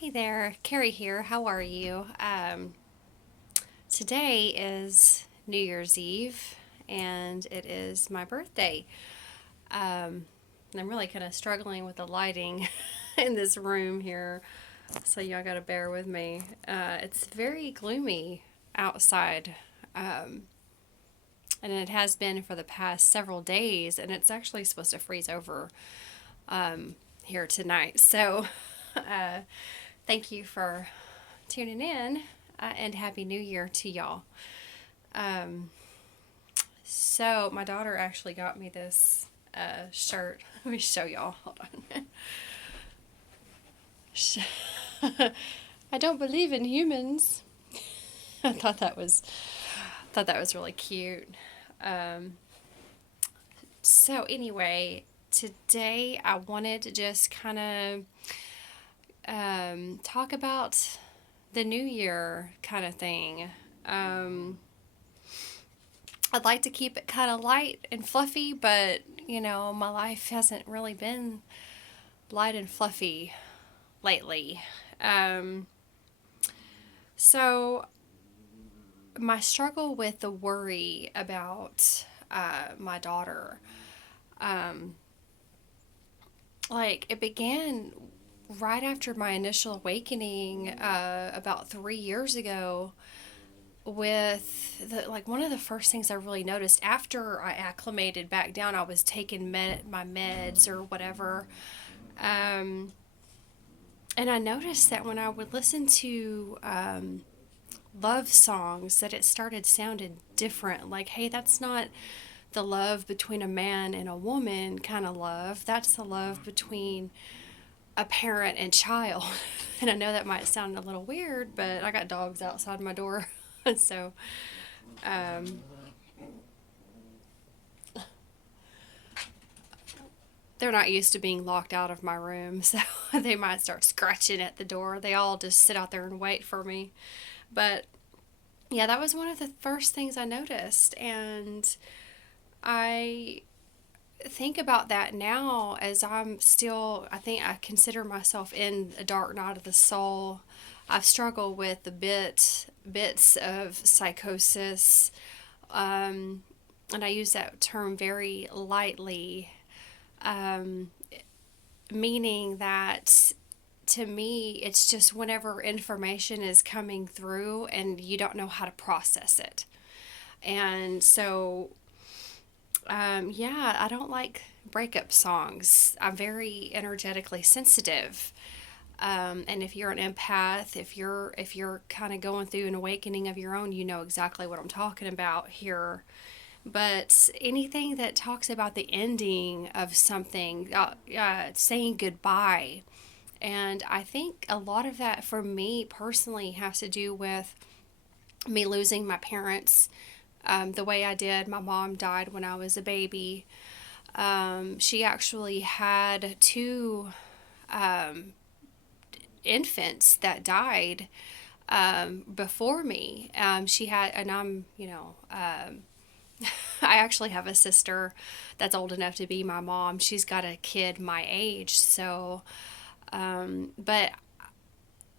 Hey there, Carrie here. How are you? Today is New Year's Eve, and it is my birthday. And I'm really kind of struggling with the lighting in this room here, so y'all gotta bear with me. It's very gloomy outside, um, and it has been for the past several days, and it's actually supposed to freeze over here tonight. So, uh, thank you for tuning in, and Happy New Year to y'all. Um, so, my daughter actually got me this shirt. Let me show y'all. Hold on. I don't believe in humans. I thought that was really cute. Um, so anyway, today I wanted to just kind of talk about the new year kind of thing. Um, I'd like to keep it kind of light and fluffy, but my life hasn't really been light and fluffy lately. Um, so, my struggle with the worry about my daughter, um, it began right after my initial awakening about 3 years ago with one of the first things I really noticed after I acclimated back down. I was taking my meds or whatever, um, and I noticed that when I would listen to love songs, that it started sounding different. Like, hey, that's not the love between a man and a woman kind of love. That's the love between a parent and child. And I know that might sound a little weird, but I got dogs outside my door, so um, they're not used to being locked out of my room, so they might start scratching at the door. They all just sit out there and wait for me. But yeah, that was one of the first things I noticed, and I think about that now as I think I consider myself in a dark night of the soul. I've struggled with the bits of psychosis, um, and I use that term very lightly, um, meaning that to me, it's just whenever information is coming through and you don't know how to process it. And so, yeah, I don't like breakup songs. I'm very energetically sensitive. And if you're an empath, if you're kind of going through an awakening of your own, you know exactly what I'm talking about here. But anything that talks about the ending of something, saying goodbye, and I think a lot of that for me personally has to do with me losing my parents the way I did. My mom died when I was a baby. She actually had two um, infants that died before me. She had, and I actually have a sister that's old enough to be my mom. She's got a kid my age. So, but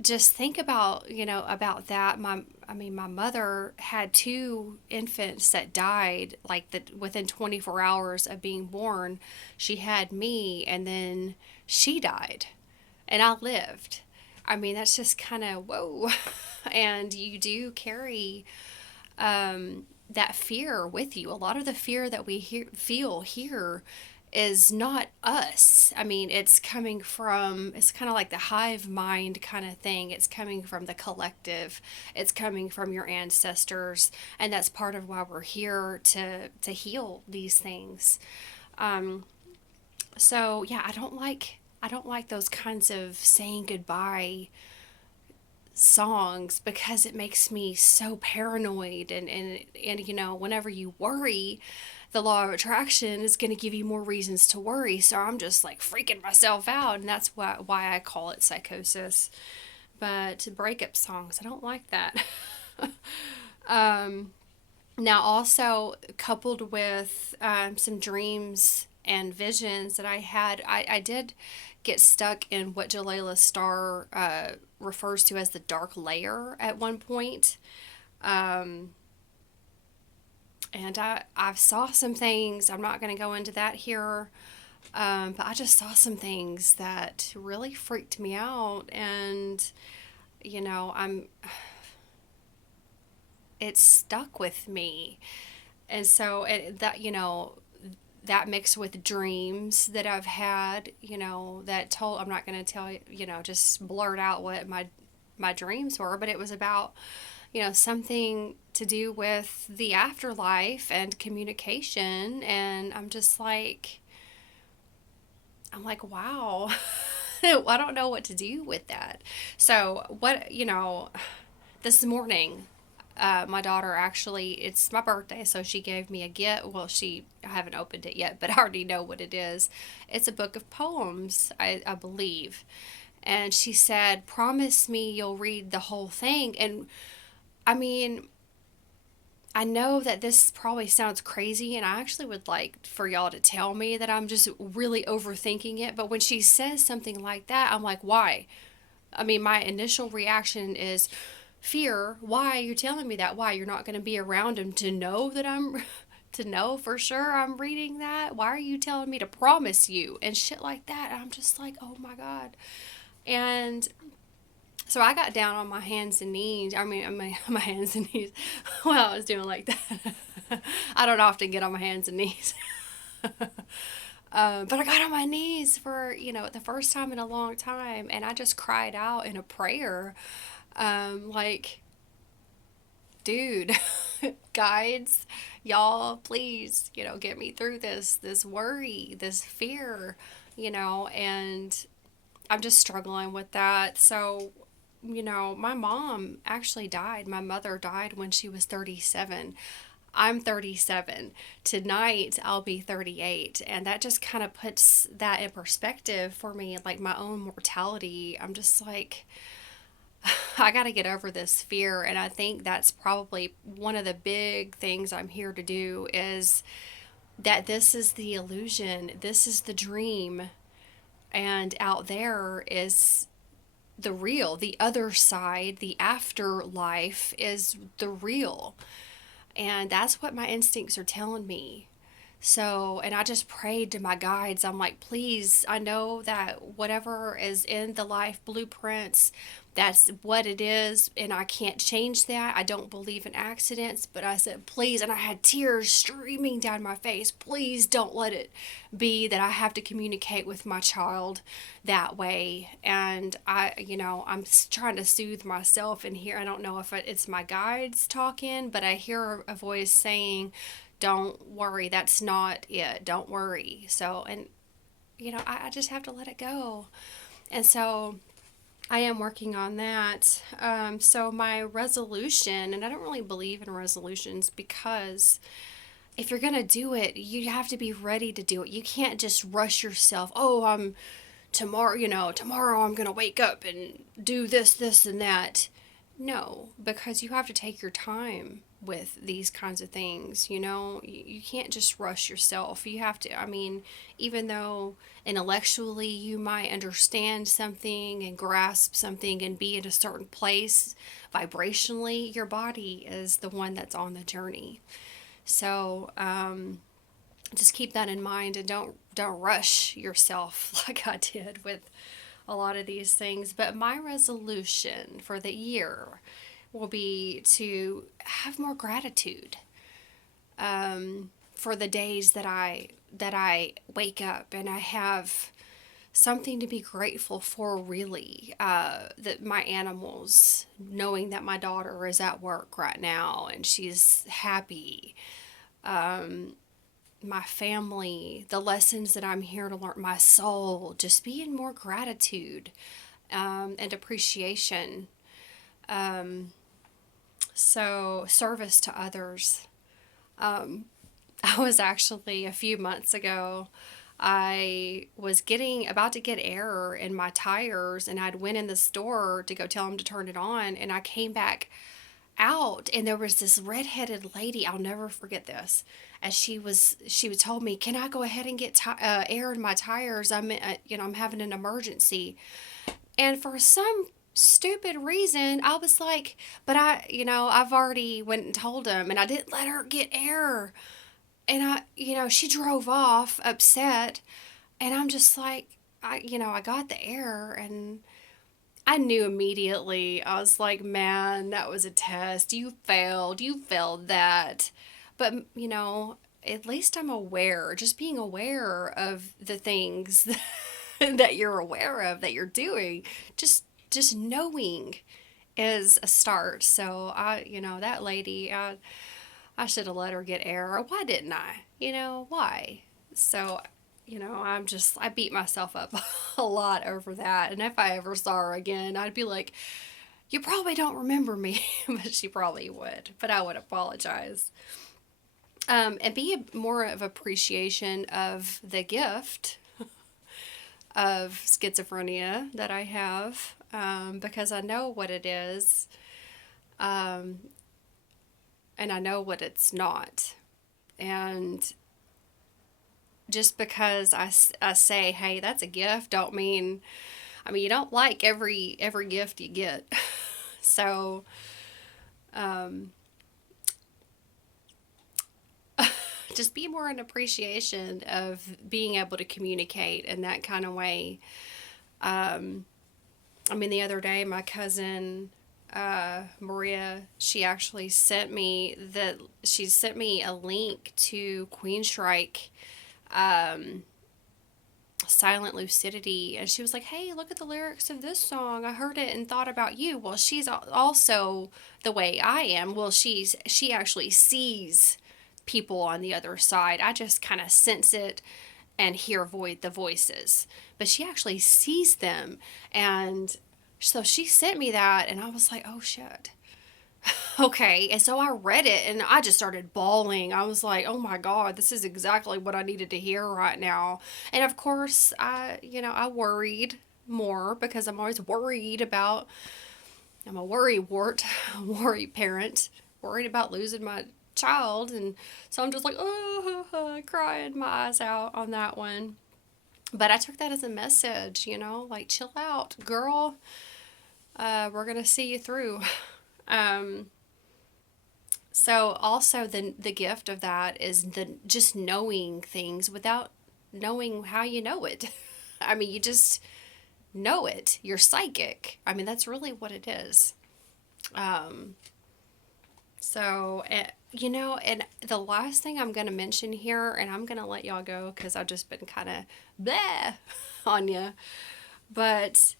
just think about about that. My mother had two infants that died like that within 24 hours of being born. She had me, and then she died, and I lived. I mean, that's just kind of whoa. And you do carry that fear with you. A lot of the fear that we feel here is not us. I mean, it's kind of like the hive mind kind of thing. It's coming from the collective, it's coming from your ancestors. And that's part of why we're here to heal these things. Um, so, yeah, I don't like those kinds of saying goodbye songs because it makes me so paranoid, and whenever you worry, the law of attraction is going to give you more reasons to worry, so I'm just like freaking myself out, and that's why I call it psychosis. But breakup songs, I don't like that. um, Now, also coupled with some dreams and visions that I had, I did get stuck in what Jalila Starr refers to as the dark layer at one point. Um, and I saw some things. I'm not going to go into that here. But I just saw some things that really freaked me out. And, you know, it stuck with me. And so that, that mixed with dreams that I've had, I'm not going to tell you, just blurt out what my dreams were, but it was about, something to do with the afterlife and communication. And I'm like, wow, I don't know what to do with that. So this morning, my daughter actually, it's my birthday, so she gave me a gift. Well, I haven't opened it yet, but I already know what it is. It's a book of poems, I believe. And she said, promise me you'll read the whole thing. And I mean, I know that this probably sounds crazy, and I actually would like for y'all to tell me that I'm just really overthinking it. But when she says something like that, I'm like, why? I mean, my initial reaction is fear. Why are you telling me that? Why? You're not going to be around him to know that to know for sure I'm reading that? Why are you telling me to promise you? And shit like that. I'm just like, oh my God. And so I got down on my hands and knees. I mean, my hands and knees. Well, I was doing like that. I don't often get on my hands and knees. But I got on my knees for, the first time in a long time. And I just cried out in a prayer. Like, dude, guides, y'all, please, get me through this worry, this fear, and I'm just struggling with that. So, my mom actually died. My mother died when she was 37. I'm 37. Tonight I'll be 38. And that just kind of puts that in perspective for me, like my own mortality. I'm just like, I got to get over this fear. And I think that's probably one of the big things I'm here to do is that this is the illusion, this is the dream. And out there is the real, the other side, the afterlife is the real. And that's what my instincts are telling me. So, and I just prayed to my guides. I'm like, please, I know that whatever is in the life blueprints, that's what it is, and I can't change that. I don't believe in accidents, but I said, please, and I had tears streaming down my face. Please don't let it be that I have to communicate with my child that way. And I'm trying to soothe myself in here. I don't know if it's my guides talking, but I hear a voice saying, don't worry, that's not it. Don't worry. So, and, I just have to let it go. And so I am working on that. So my resolution, and I don't really believe in resolutions because if you're going to do it, you have to be ready to do it. You can't just rush yourself. Oh, tomorrow I'm going to wake up and do this, this, and that. No, because you have to take your time with these kinds of things. You can't just rush yourself. You have to, I mean, even though intellectually you might understand something and grasp something and be in a certain place vibrationally, your body is the one that's on the journey. So, just keep that in mind and don't rush yourself like I did with a lot of these things. But my resolution for the year will be to have more gratitude for the days that I wake up and I have something to be grateful for, really. That my animals, knowing that my daughter is at work right now and she's happy. My family, the lessons that I'm here to learn, my soul, just be in more gratitude and appreciation. So, service to others. I was actually a few months ago, I was about to get air in my tires, and I'd went in the store to go tell them to turn it on, and I came back out, and there was this redheaded lady. I'll never forget this. As she was told me, "Can I go ahead and get air in my tires? I'm having an emergency." And for some stupid reason, I was like, "But I've already went and told him, and I didn't let her get air." And she drove off upset, and I'm just like, I got the air, and I knew immediately. I was like, man, that was a test. You failed. You failed that. But, at least I'm aware. Just being aware of the things that you're aware of that you're doing. Just knowing is a start. So that lady, I should have let her get air. Why didn't I? Why? So, I beat myself up a lot over that. And if I ever saw her again, I'd be like, you probably don't remember me, but she probably would. But I would apologize. And be more of appreciation of the gift of schizophrenia that I have, because I know what it is, um, and I know what it's not. And just because I say, hey, that's a gift, don't mean, you don't like every gift you get. So, um, just be more in appreciation of being able to communicate in that kind of way. Um, the other day, my cousin, Maria, she sent me a link to Queensryche, um, Silent Lucidity, and she was like, hey, look at the lyrics of this song. I heard it and thought about you. Well, she's also the way I am. Well, she actually sees people on the other side. I just kind of sense it and hear the voices, but she actually sees them. And so she sent me that, and I was like, oh shit. Okay, and so I read it and I just started bawling. I was like, "Oh my God, this is exactly what I needed to hear right now." And of course, I worried more because I'm always worried about. I'm a worry wart, a worry parent, worried about losing my child, and so I'm just like, oh, crying my eyes out on that one. But I took that as a message, like chill out, girl. We're gonna see you through. Um, So also the gift of that is the just knowing things without knowing how you know it. You just know it. You're psychic. That's really what it is. Um, and the last thing I'm going to mention here, and I'm going to let y'all go because I've just been kind of bleh on you. But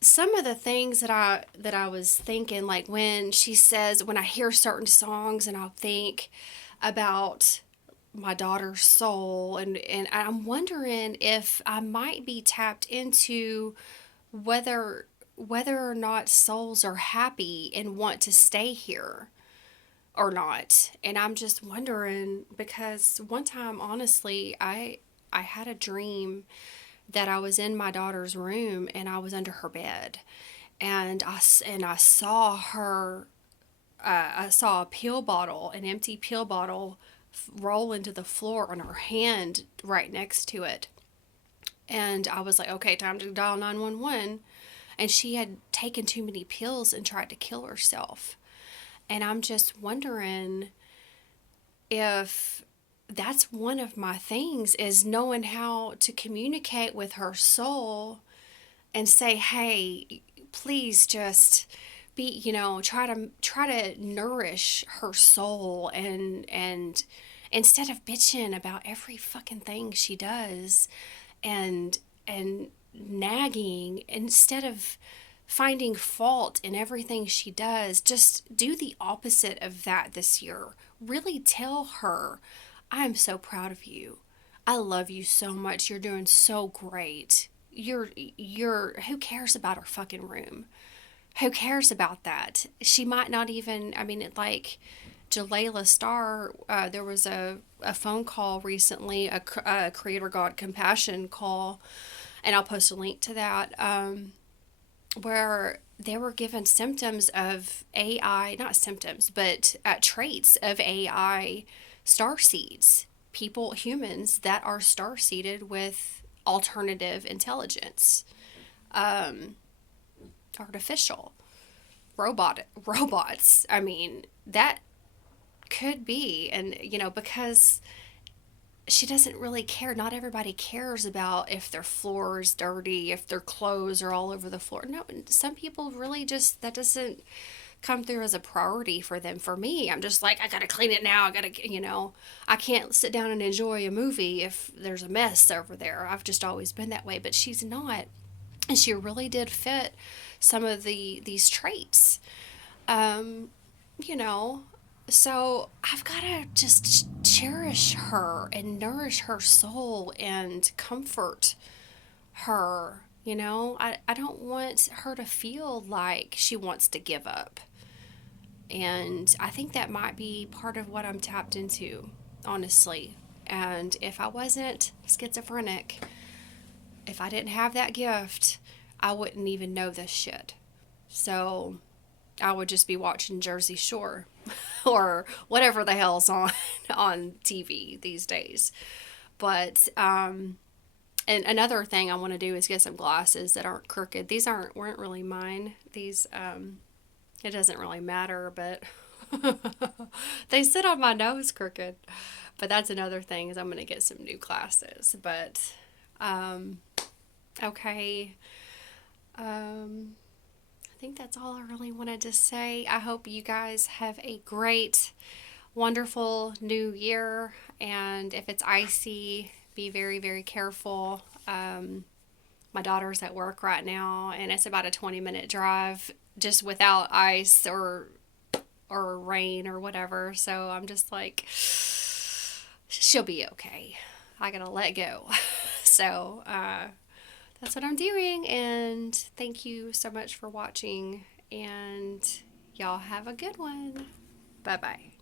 some of the things that I was thinking, like when I hear certain songs and I'll think about my daughter's soul, and I'm wondering if I might be tapped into whether or not souls are happy and want to stay here or not. And I'm just wondering because one time, honestly, I had a dream that I was in my daughter's room and I was under her bed, and I saw her. I saw a pill bottle, an empty pill bottle, roll into the floor on her hand right next to it. And I was like, okay, time to dial 911. And she had taken too many pills and tried to kill herself. And I'm just wondering if that's one of my things is knowing how to communicate with her soul and say, hey, please just be, try to nourish her soul, and instead of bitching about every fucking thing she does, and nagging, instead of finding fault in everything she does, just do the opposite of that this year. Really tell her, I am so proud of you. I love you so much. You're doing so great. Who cares about her fucking room? Who cares about that? She might not even, like Jalela Star, there was a phone call recently, a Creator God Compassion call, and I'll post a link to that, where they were given symptoms of AI, not symptoms, but traits of AI star seeds. People, humans that are star seeded with alternative intelligence, um, artificial robots. I mean, that could be, and because she doesn't really care. Not everybody cares about if their floor is dirty, if their clothes are all over the floor. No, some people really just, that doesn't come through as a priority for them. For me, I'm just like, I gotta clean it now. I gotta, I can't sit down and enjoy a movie if there's a mess over there. I've just always been that way, but she's not. And she really did fit some of these traits. Um, you know, so I've got to just cherish her and nourish her soul and comfort her. I don't want her to feel like she wants to give up. And I think that might be part of what I'm tapped into, honestly. And if I wasn't schizophrenic, if I didn't have that gift, I wouldn't even know this shit. So I would just be watching Jersey Shore or whatever the hell's on on TV these days. But and another thing I want to do is get some glasses that aren't crooked. These weren't really mine. These it doesn't really matter, but they sit on my nose crooked. But that's another thing, is I'm gonna get some new glasses. But um, okay. I think that's all I really wanted to say. I hope you guys have a great, wonderful new year. And if it's icy, be very, very careful. My daughter's at work right now, and it's about a 20-minute drive just without ice or rain or whatever. So I'm just like, she'll be okay. I gotta let go. So, that's what I'm doing. And thank you so much for watching. And y'all have a good one. Bye bye.